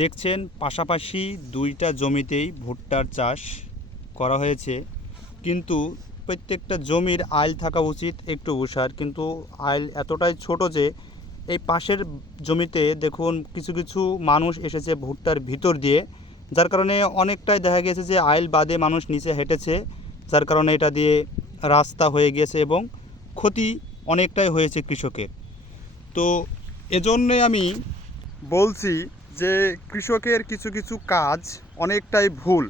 দেখছেন পাশাপাশি দুইটা জমিতেই ভুট্টার চাষ করা হয়েছে, কিন্তু প্রত্যেকটা জমির আইল থাকা উচিত একটু উষার, কিন্তু আইল এতটাই ছোট যে এই পাশের জমিতে দেখুন কিছু কিছু মানুষ এসেছে ভুট্টার ভিতর দিয়ে, যার কারণে অনেকটাই দেখা গেছে যে আইল বাদে মানুষ নিচে হেঁটেছে, যার কারণে এটা দিয়ে রাস্তা হয়ে গেছে এবং ক্ষতি অনেকটাই হয়েছে কৃষকের। তো এজন্যই আমি বলছি যে কৃষকের কিছু কিছু কাজ অনেকটাই ভুল।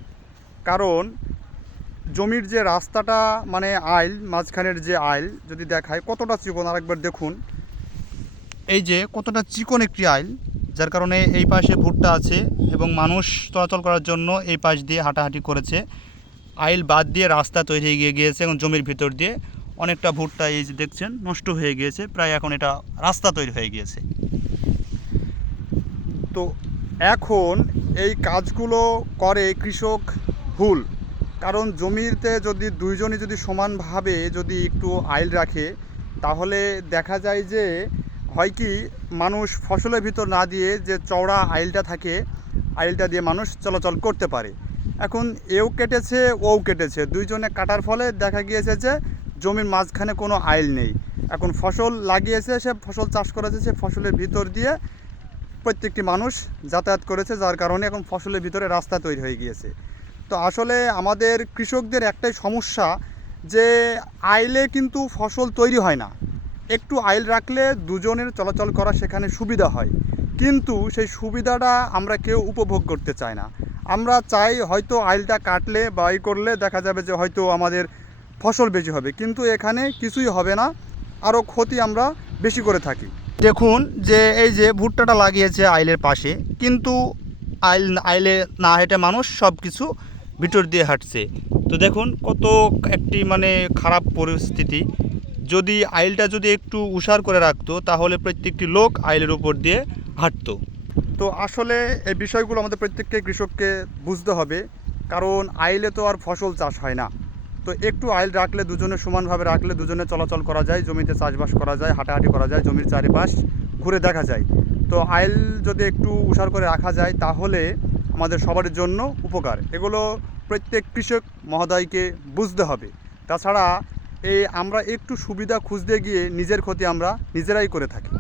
কারণ জমির যে রাস্তাটা মানে আইল মাঝখানের যে আইল যদি দেখায় কতটা চিকন, আরেকবার দেখুন এই যে কতটা চিকন একটি আইল, যার কারণে এই পাশে ভুট্টা আছে এবং মানুষ চলাচল করার জন্য এই পাশ দিয়ে হাঁটাহাঁটি করেছে। আইল বাদ দিয়ে রাস্তা তৈরি হয়ে গিয়েছে এবং জমির ভিতর দিয়ে অনেকটা ভুট্টা এই যে দেখছেন নষ্ট হয়ে গিয়েছে, প্রায় এখন এটা রাস্তা তৈরি হয়ে গিয়েছে। তো এখন এই কাজগুলো করে কৃষক ভুল, কারণ জমিতে যদি দুইজনই যদি সমানভাবে যদি একটু আইল রাখে তাহলে দেখা যায় যে হয় কি মানুষ ফসলের ভিতর না দিয়ে যে চওড়া আইলটা থাকে আইলটা দিয়ে মানুষ চলাচল করতে পারে। এখন এও কেটেছে ওও কেটেছে, দুইজনে কাটার ফলে দেখা গিয়েছে যে জমির মাঝখানে কোনো আইল নেই। এখন ফসল লাগিয়েছে, সে ফসল চাষ করেছে, সে ফসলের ভিতর দিয়ে প্রত্যেকটি মানুষ যাতায়াত করেছে, যার কারণে এখন ফসলের ভিতরে রাস্তা তৈরি হয়ে গিয়েছে। তো আসলে আমাদের কৃষকদের একটাই সমস্যা যে আইলে কিন্তু ফসল তৈরি হয় না। একটু আইল রাখলে দুজনের চলাচল করা সেখানে সুবিধা হয়, কিন্তু সেই সুবিধাটা আমরা কেউ উপভোগ করতে চাই না। আমরা চাই হয়তো আইলটা কাটলে বা ই করলে দেখা যাবে যে হয়তো আমাদের ফসল বেশি হবে, কিন্তু এখানে কিছুই হবে না, আরও ক্ষতি আমরা বেশি করে থাকি। দেখুন যে এই যে ভুট্টাটা লাগিয়েছে আইলের পাশে, কিন্তু আইলে না হেঁটে মানুষ সব কিছু ভিতর দিয়ে হাঁটছে। তো দেখুন কত একটি মানে খারাপ পরিস্থিতি। যদি আইলটা যদি একটু উষার করে রাখতো তাহলে প্রত্যেকটি লোক আইলের উপর দিয়ে হাঁটতো। তো আসলে এই বিষয়গুলো আমাদের প্রত্যেককে কৃষককে বুঝতে হবে, কারণ আইলে তো আর ফসল চাষ হয় না। তো একটু আইল রাখলে দুজনে সমানভাবে রাখলে দুজনে চলাচল করা যায়, জমিতে চাষবাস করা যায়, হাঁটাহাঁটি করা যায়, জমির চারিপাশ ঘুরে দেখা যায়। তো আইল যদি একটু উষার করে রাখা যায় তাহলে আমাদের সবার জন্য উপকার। এগুলো প্রত্যেক কৃষক মহোদয়কে বুঝতে হবে। তাছাড়া আমরা একটু সুবিধা খুঁজতে গিয়ে নিজের ক্ষতি আমরা নিজেরাই করে থাকি।